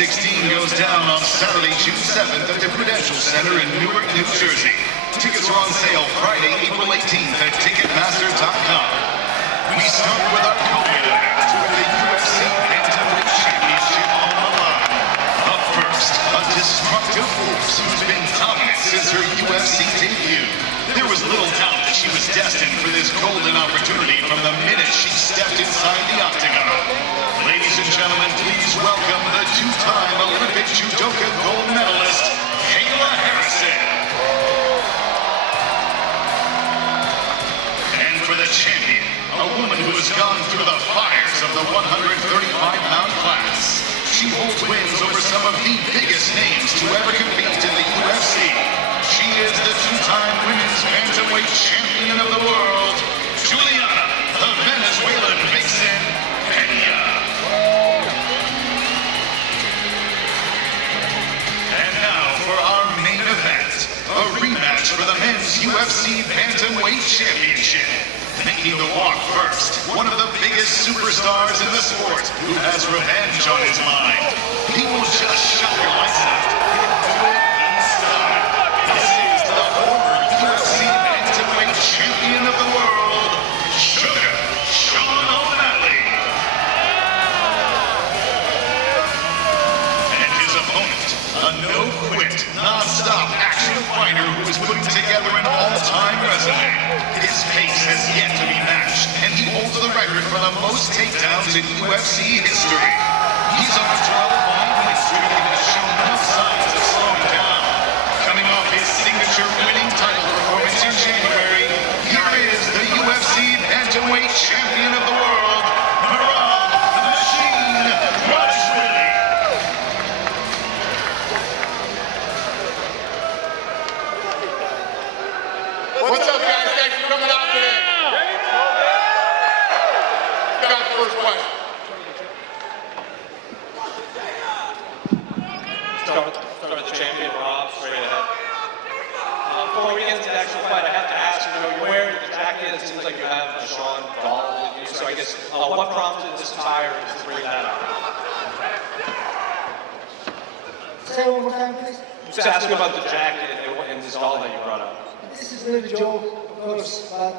16 goes down on Saturday, June 7th at the Prudential Center in Newark, New Jersey. Tickets are on sale Friday, April 18th at Ticketmaster.com. We start with our co-main event with the UFC Bantamweight Championship on the line. Up first, a destructive force who's been dominant since her UFC debut. There was little doubt that she was destined for this golden opportunity from the minute she stepped inside the octagon. Ladies and gentlemen, please welcome the two-time Olympic judoka gold medalist, Pena and Harrison. And for the champion, a woman who has gone through the fires of the 135-pound class. She holds wins over some of the biggest names to ever compete in the UFC. She is the two-time women's bantamweight champion of the world, Juliana, the Venezuelan vixen, Pena. And now for our main event, a rematch for the men's UFC Bantamweight Championship. Making the walk first, one of the biggest superstars in the sport who has revenge on his mind. He will just shock your lights out. He'll do it in style. This is the former UFC Bantamweight Champion of the world, Sugar Sean O'Malley. And his opponent, a no-quit, non-stop action fighter who is putting together an all-time resume. His pace has yet to be matched, and he holds the record for the most takedowns in UFC history. He's on a 12-fight win streak and has shown no signs of slowing down. Coming off his signature winning title performance in January, here is the UFC Bantamweight Champion of the world, the Machine, Rajwili. What's up, guys? Thanks for coming out today. Got the first question. Start with the champion, Rob, straight ahead. Before we get into the actual fight, I have to ask, you're wearing the jacket, it seems like you have a Sean doll with you, so I guess, what prompted this attire to bring that out? Say it one more time, please. Just asking about the jacket and this doll that you brought up. This is a little joke, of course, but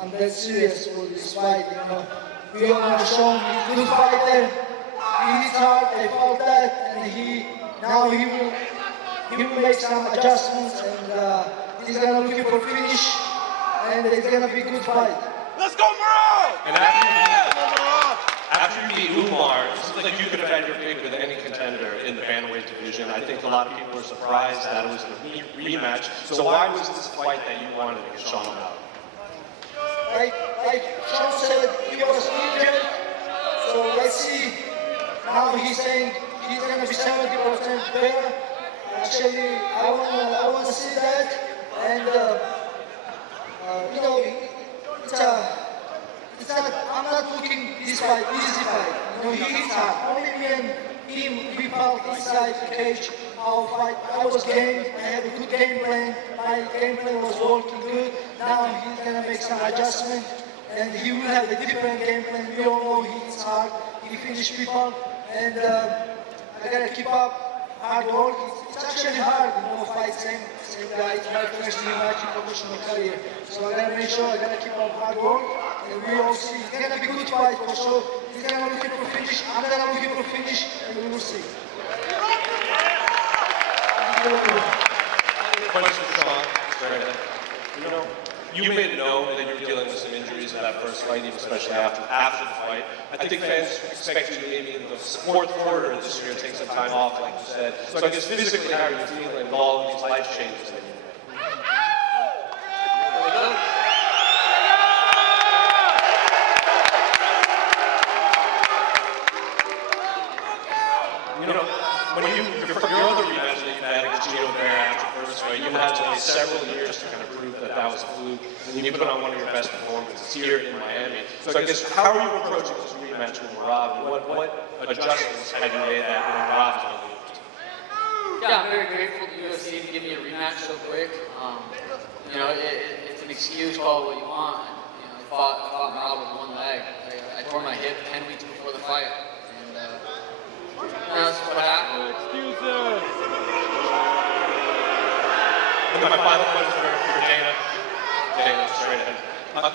I'm that serious for this fight, you know. We all have shown he's a good fighter. He hits hard, I felt that, and he will make some adjustments, and he's gonna look for finish, and it's gonna be a good fight. Let's go, Murad! And after you beat Umar, it seems like you could have had your pick with any contender in the bantamweight division. I think a lot of people were surprised that it was the rematch. So why was this fight that you wanted against Sean about? Like Sean said, he was injured, so let's see. Now he's saying he's gonna be 70% better. Actually, I want to see that, and you know, I'm not looking this fight easy fight. You know, he hits hard. Only me and him, we fought inside the cage. Our fight, I was game. I had a good game plan. My game plan was working good. Now he's gonna make some adjustment, and he will have a different game plan. We all know he hits hard. He finishes people, and I gotta keep up. Hard work. It's actually hard, you know, fight same guy. It's my first rematch in professional career. So I gotta make sure I gotta keep up hard work. And we all see it's gonna be a good fight for sure. He's gonna look for finish. I'm gonna look for finish, and we will see. Question for Sean, straight ahead. You know, you made it known that you were dealing with some injuries in that first fight, even especially after the fight. I think fans expect you maybe in the fourth quarter of this year to take some time off, like you said. So I guess physically, how are you feeling with all of these life changes that you made? You know, when your other rematch that you had against Gio Vera after the first fight, you had to wait several years to kind of prove that that was a fluke, and you put on one of your best performances here in Miami. So I guess, how are you approaching this rematch with Rob, and what adjustments have you made that when Rob is going to lose? Yeah, I'm very grateful to UFC to give me a rematch so quick. You know, it's an excuse, call it what you want. You know, I fought Rob with one leg. I tore my hip 10 weeks before the fight, and my final question for Dana. Dana, straight ahead.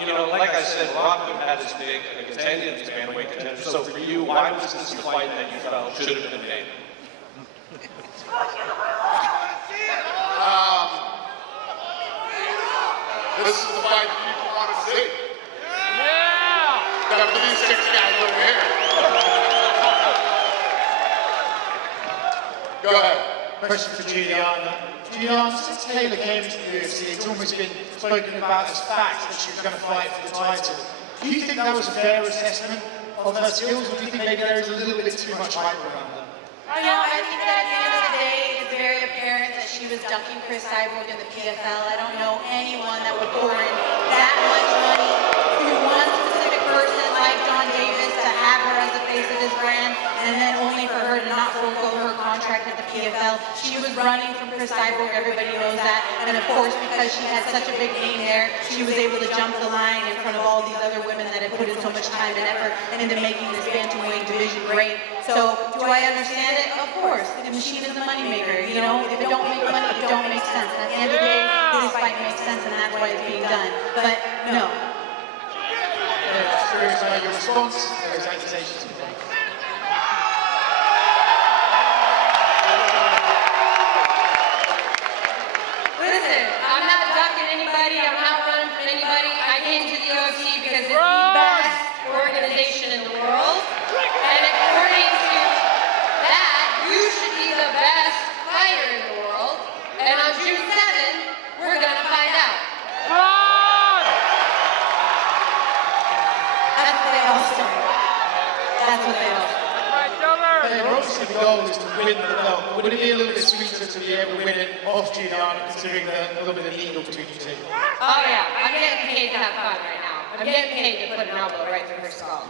You know, like I said, Rock had this big against any of these bantamweight contenders. So for you, why was this a fight that you felt should have been made? This is the fight that people want to see. Yeah! Except for these 6 guys over here. Go ahead. Question for Juliana. Juliana, since Kayla came to the UFC, it's almost been spoken about as fact that she was going to fight for the title. Do you think that was a fair assessment of her skills, or do you think maybe there is a little bit too much hype around her? You know, I think that at the end of the day, it's very apparent that she was dunking Chris Cyborg in the PFL. I don't know anyone that would pour in that much money to one specific person like John Davis to have her as the face of his brand, and then only for her to not forego her contract at the PFL. She was running from Chris Cyborg, everybody knows that, and of course, because she had such a big name there, she was able to jump the line in front of all these other women that had put in so much time and effort into making this bantamweight division great. So, do I understand it? Of course. The machine is a moneymaker, you know? If it don't make money, it don't make sense. And at the end of the day, this fight makes sense, and that's why it's being done. But, no. Just curious about your response to those accusations. Listen, I'm not ducking anybody, I'm not running from anybody. I came to the UFC because it's the best organization in the world. And according to that, you should be the best fighter in the world. And on June 7th, we're gonna find out. That's what they all say. That's what they all say. Obviously the goal is to win the belt. Would it be a little bit sweeter to be able to win it off Juliana, considering the little bit of needle between you two? Oh yeah, I'm getting paid to have fun right now. I'm getting paid to put an elbow right through her skull.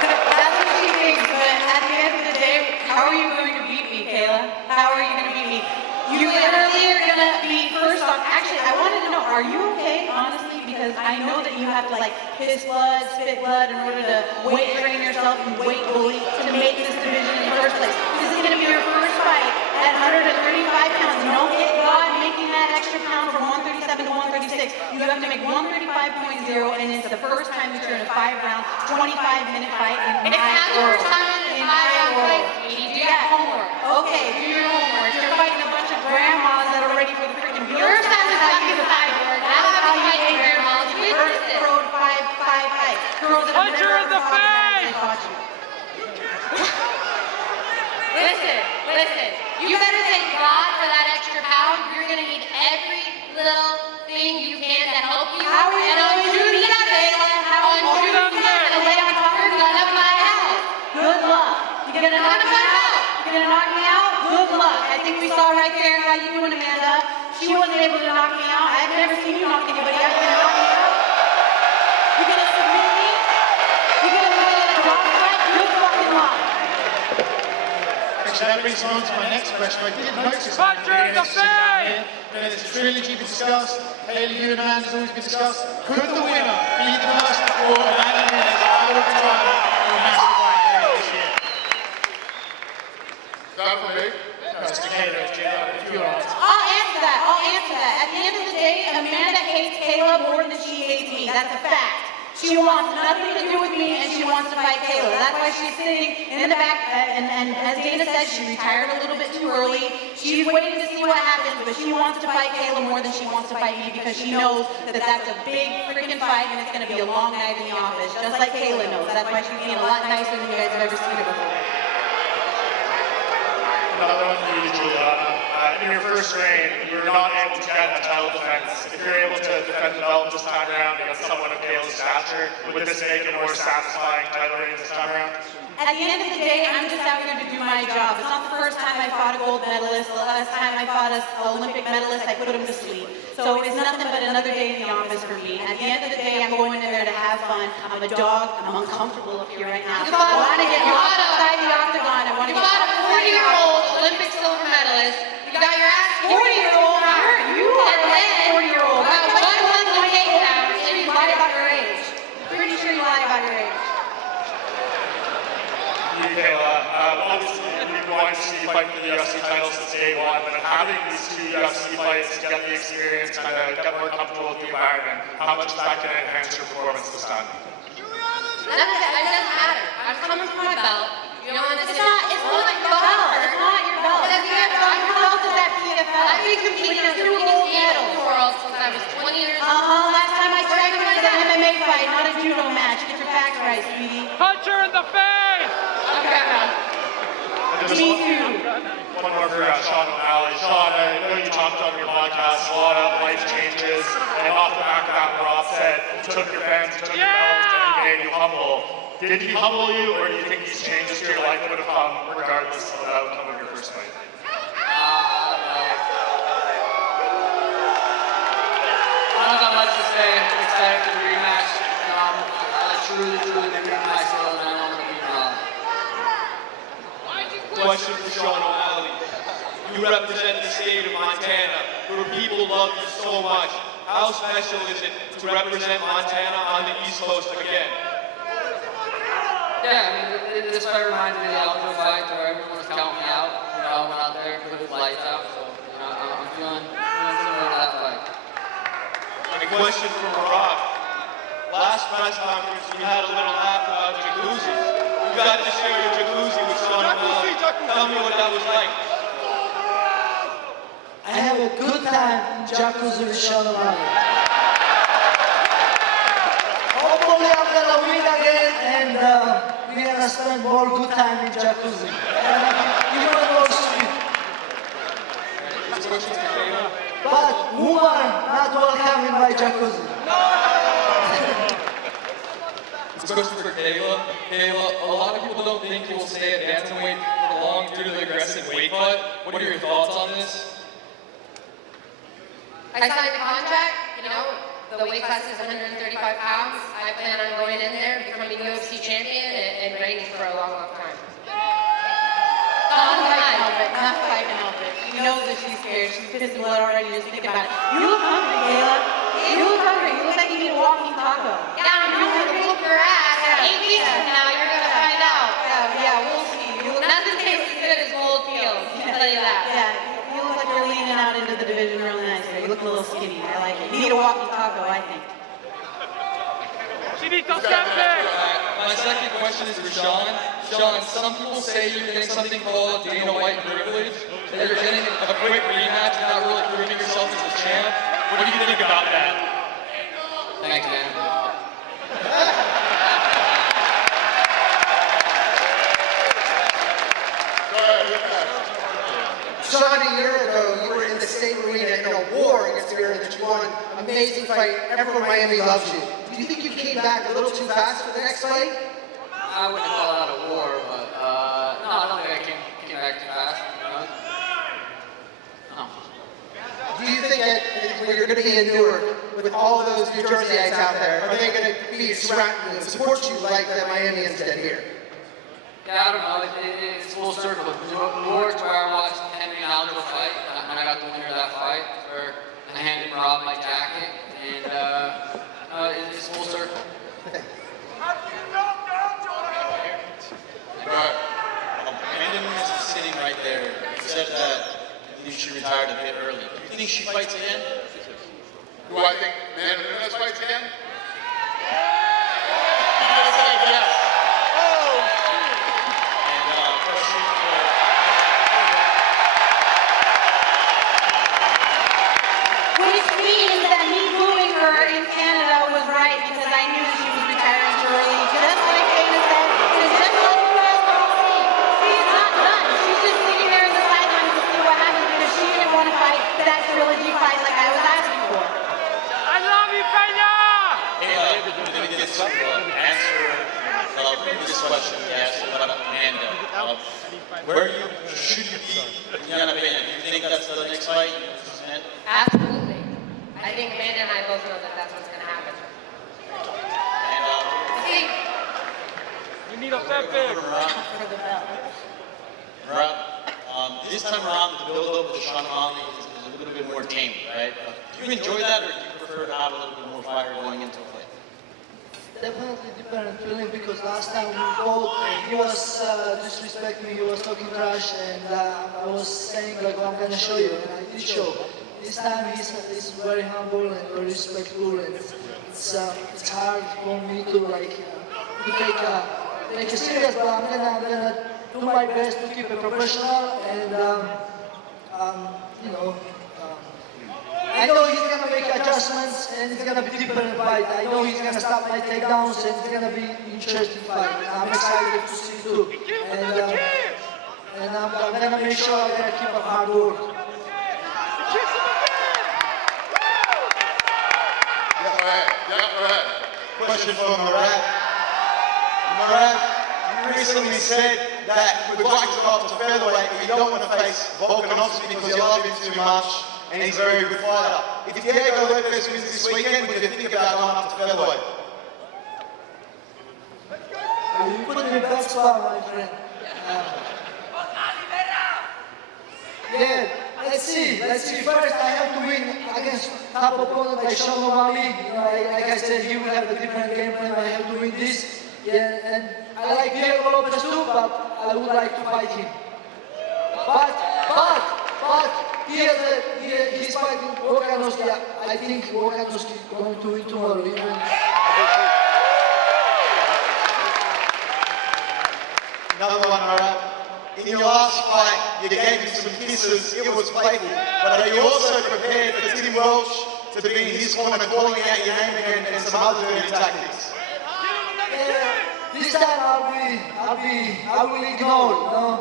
That's what she thinks, but at the end of the day, how are you going to beat me, Kayla? How are you going to beat me? You literally are going to be first off. Actually, I wanted to know, are you okay, honestly? Because I know that you have to like piss blood, spit blood in order to weight train yourself and weight bully to make this division in the first place. This is going to be your first fight at 135 pounds. You don't get God making that extra pound from 137 to 136. You have to make 135.0, and it's the first time that you're in a 5-round, 25-minute fight in my world. In my world. Do your homework. Okay, do your homework. You're fighting a bunch of grandmas that are ready for the freaking beer. First time is how you fight. That's how you fight grandmas. First road 5 fights. Girls that have never fought you. Listen. You better thank God for that extra pound. You're gonna need every little thing you can to help you. How are you going to do that, Kayla? How are you going to lay on top of gonna fly out? Good luck. You're gonna knock me out? You're gonna knock me out? Good luck. I think we saw right there how you doing, Amanda. She wasn't able to knock me out. I've never seen you knock anybody out. You're gonna knock me out? You're gonna submit me? You're gonna win in a dog fight? Good fucking luck. Actually, that brings me on to my next question. I did notice that there's a trilogy discussed. Kayla, you and Amanda's always been discussed. Could the winner be the person for Amanda Nunes out of retirement for a massive fight this year? Is that for me? That's to Kayla, if you are. I'll answer that. At the end of the day, Amanda hates Kayla more than she hates me. That's a fact. She wants nothing to do with me, and she wants to fight Kayla. That's why she's sitting in the back, and as Dana said, she retired a little bit too early. She's waiting to see what happens, but she wants to fight Kayla more than she wants to fight me because she knows that that's a big freaking fight, and it's going to be a long night in the office, just like Kayla knows. That's why she's being a lot nicer than you guys have ever seen her before. Another one for you, Juliana. In your first reign, you were not able to get a title defense. If you're able to defend the belt this time around against someone of Kayla's stature, would this make a more satisfying title reign this time around? At the end of the day, I'm just out here to do my job. It's not the first time I fought a gold medalist. The last time I fought an Olympic medalist, I put him to sleep. So it's nothing but another day in the office for me. At the end of the day, I'm going in there to have fun. I'm a dog. I'm uncomfortable up here right now. I want to get outside the octagon. I want to get You fought a 40-year-old Olympic silver medalist. You got your ass 40-year-old. You are like 40-year-old. Wow, what was the takedown? You lied about your age. Pretty sure you lied about your age. Kayla. Obviously, we've been wanting to see you fight for the UFC title since day one, but having these two UFC fights to get the experience, kind of get more comfortable with the environment, how much is that going to enhance your performance this time? None of it doesn't matter. I'm coming for my belt. You don't understand. It's not your belt. It's not your belt. It doesn't matter. Your belt is at PFL. I've been competing in 2 gold medals in the world since I was 20 years old. Last time I checked, it was an MMA fight, not a judo match. Get your facts right, sweetie. Punch her in the face! I'm gonna. Me too. One more for Sean O'Malley. Sean, I know you talked on your podcast a lot of life changes, and off the back of that, Rob said you took your fans, you took your belt, and he made you humble. Did he humble you, or do you think these changes to your life would have come regardless of the outcome of your first fight? I don't got much to say. I'm excited for the rematch. I truly believe in myself, and I don't want to be wrong. Question for Sean O'Malley. You represent the state of Montana, where people love you so much. How special is it to represent Montana on the East Coast again? Yeah, I mean, this fight reminds me of the outdoor fight where everyone was counting me out. You know, I went out there, put his lights out, so you know, I'm feeling similar to that fight. And a question for Rob. Last press conference, you had a little laugh about jacuzzis. You got to share your jacuzzi with Sean O'Malley. Tell me what that was like. I have a good time in jacuzzi with Sean O'Malley. Hopefully I'm gonna win again and we're gonna spend more good time in jacuzzi. Even more sweet. But woman not welcome in my jacuzzi. This question for Kayla. Kayla, a lot of people don't think you will stay at bantamweight for long due to the aggressive weight cut. What are your thoughts on this? I signed the contract, you know, the weight class is 135 pounds. I plan on going in there, becoming UFC champion, and reigning for a long time. Not fighting help it. She knows that she's scared. She's pissing blood already just thinking about it. You look hungry, Kayla. You look hungry. You look like you need a walking taco. Yeah, I'm going to whoop your ass. 8 weeks from now, you're going to find out. Yeah, we'll see. Nothing tastes as good as gold fields, I can tell you that. Yeah, you look like you're leaning out into the division really nicely. You look a little skinny. I like it. You need a walking taco, I think. She needs to step in! My second question is for Sean. Sean, some people say you're getting something called Dana White privilege, that you're getting a quick rematch and not really proving yourself as a champ. What do you think about that? Thanks, man. Sean, a year ago, you were in the same arena in a war against the arena that you won. Amazing fight. Everyone in Miami loves you. Do you think you came back a little too fast for the next fight? I wouldn't call it a war, but no, I don't think I came back too fast. You know? No. Do you think that when you're going to be in Newark with all of those New Jerseyites out there, are they going to be surrounding you and support you like the Miamians did here? Yeah, I don't know. It's full circle. Newark's where I watched Henry and Aldo fight, and I got the winner of that fight, where I handed Rob my jacket, and it's full circle. Amanda Nunes is sitting right there. You said that she retired a bit early. Do you think she fights again? Do I think Amanda Nunes fights again? I'm going to say yes. Which means that me booing her in Canada was right because I knew she was retiring too early. Just like Pena said, it's just like you guys all see. She's not done. She's just sitting there in the sidelines to see what happens because she didn't want to fight that trilogy fight like I was asking for. I love you, Pena! You didn't get to answer this question you asked about Amanda. Where should you be in Pena? Do you think that's the next fight? Absolutely. I think Amanda and I both know that that's what's going to happen. See, You need to step in. For the belt. Rob, this time around, the build-up with Sean O'Malley is a little bit more tame, right? Do you enjoy that, or do you prefer to have a little bit more fire going into a fight? definitely different feeling because last time we fought, he was disrespecting me, he was talking trash, and I was saying like, I'm gonna show you, and I did show. This time he's very humble and very respectful, and it's hard for me to like to take it serious, but I'm gonna do my best to keep it professional, and you know. I know he's gonna make adjustments and it's gonna be different fight. I know he's gonna stop my takedowns and it's gonna be interesting fight. I'm excited to see too. And I'm gonna make sure I'm gonna keep up hard work. Go ahead. Question for Murad. Murad, you recently said that we'd like to go up to featherweight, but you don't want to face Volkanovski because you love him too much. And he's a very good fighter. If Diego Lopez wins this weekend, would you think about going up to featherweight? You put me in a bad spot, my friend. Yeah, let's see. First, I have to win against top opponent like Sean O'Malley. You know, like I said, he will have a different game plan. I have to win this. Yeah, and I like Diego Lopez too, but I would like to fight him. But he's fighting Volkanovski. I think Volkanovski is going to win tomorrow. Another one, Murad. In your last fight, you gave him some kisses. It was playful. But are you also prepared for Tim Welch to be in his corner calling out your name again and some other dirty tactics? Yeah, this time I will ignore, you know.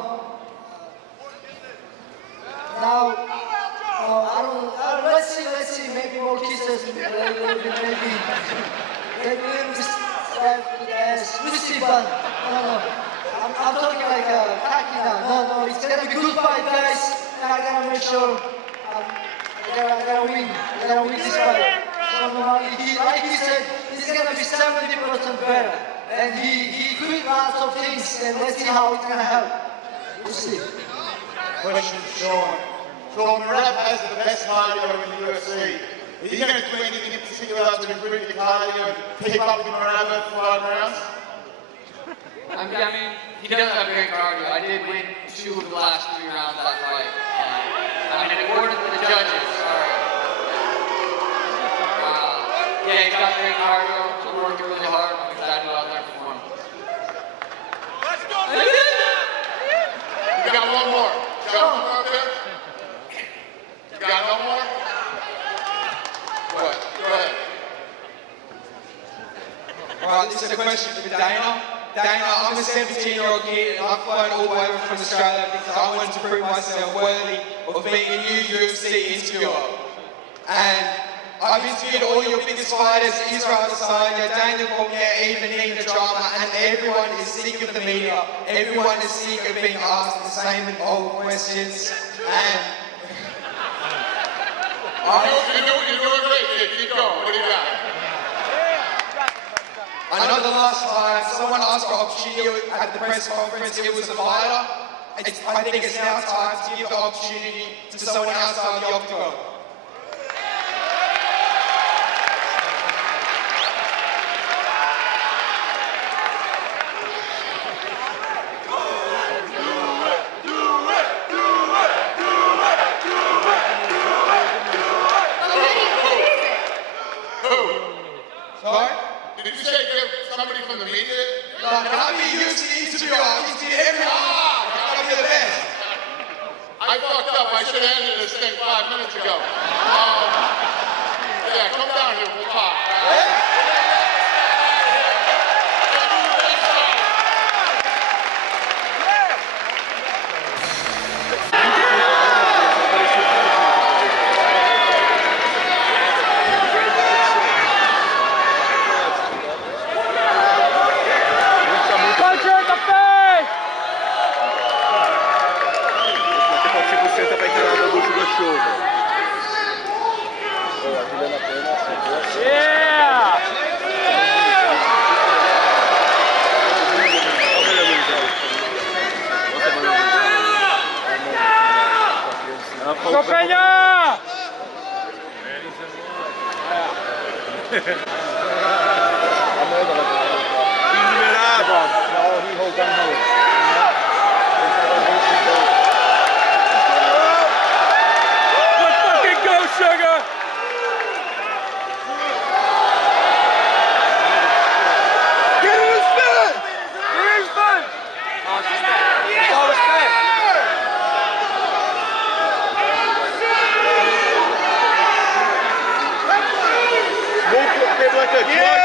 Now, I don't. Let's see. Maybe more kisses. Maybe a little bit yes. We'll see, but no. I'm talking like cocky now. No. It's gonna be a good fight, guys. And I gotta make sure. I gotta win. I gotta win this fight. So, like he said, he's gonna be 70% better, and he quit lots of things. And let's see how it's gonna help. We'll see. Question, Sean. Sean, Murad has the best cardio in the UFC. Are you going to do anything in particular to improve your cardio and keep up with Murad for 5 rounds? I mean, he does have great cardio. I did win 2 of the last 3 rounds of that fight. I mean, according to the judges, sorry. Yeah, he's got great cardio. I'm working really hard. I'm excited to go out there and perform. Let's go, You got one more. You got one more out there? You got no more? What? Go ahead. Alright, this is a question for Dana. Dana, I'm a 17-year-old kid and I've flown all the way over from Australia because I wanted to prove myself worthy of being a new UFC interviewer. And I've interviewed all your biggest fighters, Israel Adesanya, Daniel Cormier, even in the drama, and everyone is sick of the media. Everyone is sick of being asked the same old questions. And You're doing great, kid. Keep going. What do you got? I know the last time someone asked for opportunity at the press conference, it was a fighter. I think it's now time to give the opportunity to someone outside the octagon. Did you say give somebody from the media? Can I be UFC interviewer? I interview everyone. Can I be the best? I fucked up. I should have ended this thing 5 minutes ago. Yeah, come down here. We'll talk. Go Pena! the choice